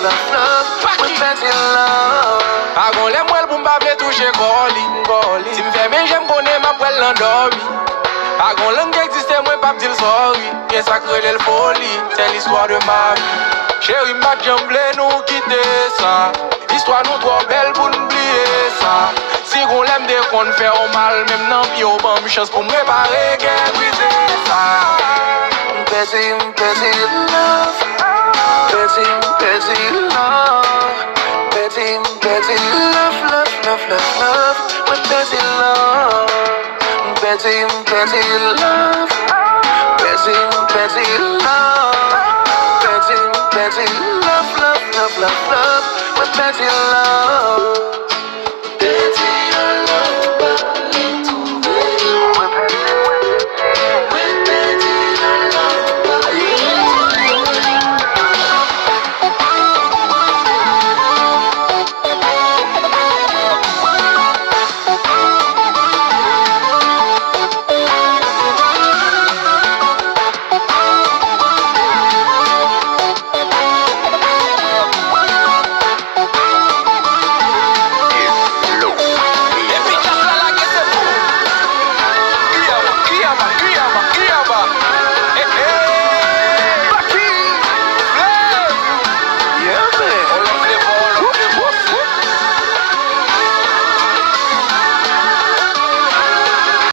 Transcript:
Mwen peti love. Pagon lè mwèl pou m'pavle touche goli. Si m'fèmè j'aime konnen m'apwèl l'endormi. Pagon lang existe mwen pap dil sorry. Bien sacré l'el folie, c'est l'histoire de ma vie. Chéri m'bat jamble nou kite sa. Histoire nou trop belle pour n'oublier ça. Si gon l'aime de kon fè au mal, même nan pi au ban mi chance pour m'réparer gen brise ça. Peti love. Peti love. Peti love. Mwen peti love. Peti love. Peti love. Peti love. Mwen peti love.